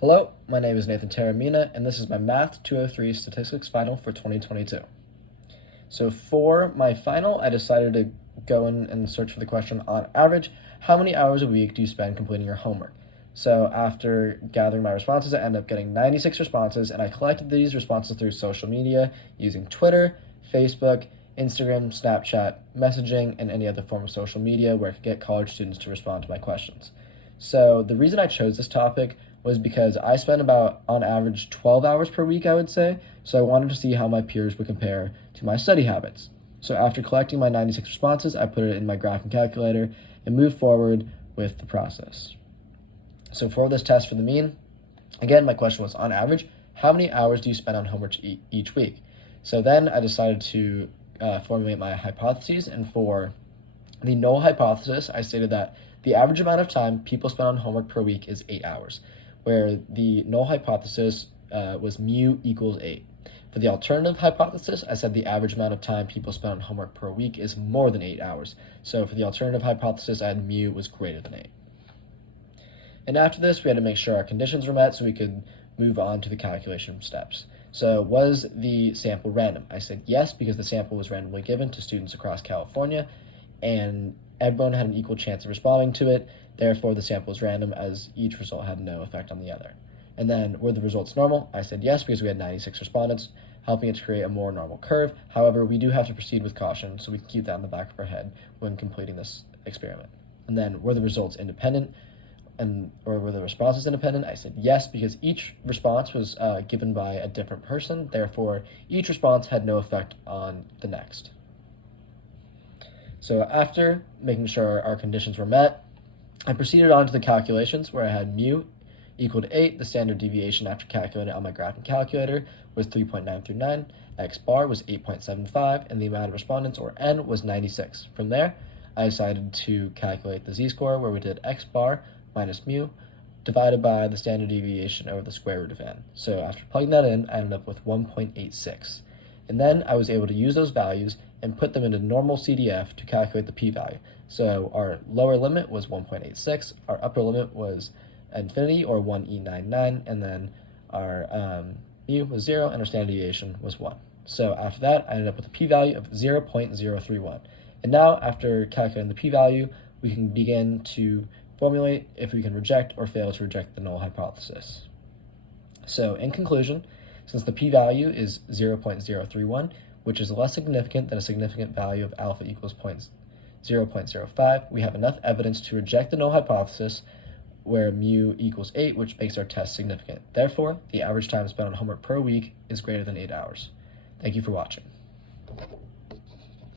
Hello, my name is Nathan Taramina, and this is my Math 203 Statistics Final for 2022. So for my final, I decided to go in and search for the question, on average, how many hours a week do you spend completing your homework? So after gathering my responses, I ended up getting 96 responses, and I collected these responses through social media using Twitter, Facebook, Instagram, Snapchat, messaging, and any other form of social media where I could get college students to respond to my questions. So the reason I chose this topic was because I spend about, on average, 12 hours per week, I would say. So I wanted to see how my peers would compare to my study habits. So after collecting my 96 responses, I put it in my graphing calculator and moved forward with the process. So for this test for the mean, again, my question was, on average, how many hours do you spend on homework each week? So then I decided to formulate my hypotheses, and for the null hypothesis, I stated that the average amount of time people spend on homework per week is 8 hours, where the null hypothesis was mu equals 8. For the alternative hypothesis, I said the average amount of time people spend on homework per week is more than 8 hours. So for the alternative hypothesis, I had mu was greater than 8. And after this, we had to make sure our conditions were met so we could move on to the calculation steps. So was the sample random? I said yes, because the sample was randomly given to students across California, and everyone had an equal chance of responding to it. Therefore, the sample was random, as each result had no effect on the other. And then, were the results normal? I said yes, because we had 96 respondents, helping it to create a more normal curve. However, we do have to proceed with caution, so we can keep that in the back of our head when completing this experiment. And then, were the results independent? Or were the responses independent? I said yes, because each response was given by a different person. Therefore, each response had no effect on the next. So after making sure our conditions were met, I proceeded on to the calculations, where I had mu equal to 8. The standard deviation after calculating on my graphing calculator was 3.939. X bar was 8.75, and the amount of respondents, or n, was 96. From there, I decided to calculate the z-score, where we did x bar minus mu divided by the standard deviation over the square root of n. So after plugging that in, I ended up with 1.86. And then I was able to use those values and put them into normal CDF to calculate the p-value. So our lower limit was 1.86, our upper limit was infinity, or 1e99, and then our mu was 0, and our standard deviation was 1. So after that, I ended up with a p-value of 0.031. And now, after calculating the p-value, we can begin to formulate if we can reject or fail to reject the null hypothesis. So in conclusion, since the p-value is 0.031, which is less significant than a significant value of alpha equals 0.05, we have enough evidence to reject the null hypothesis, where mu equals 8, which makes our test significant. Therefore, the average time spent on homework per week is greater than 8 hours. Thank you for watching.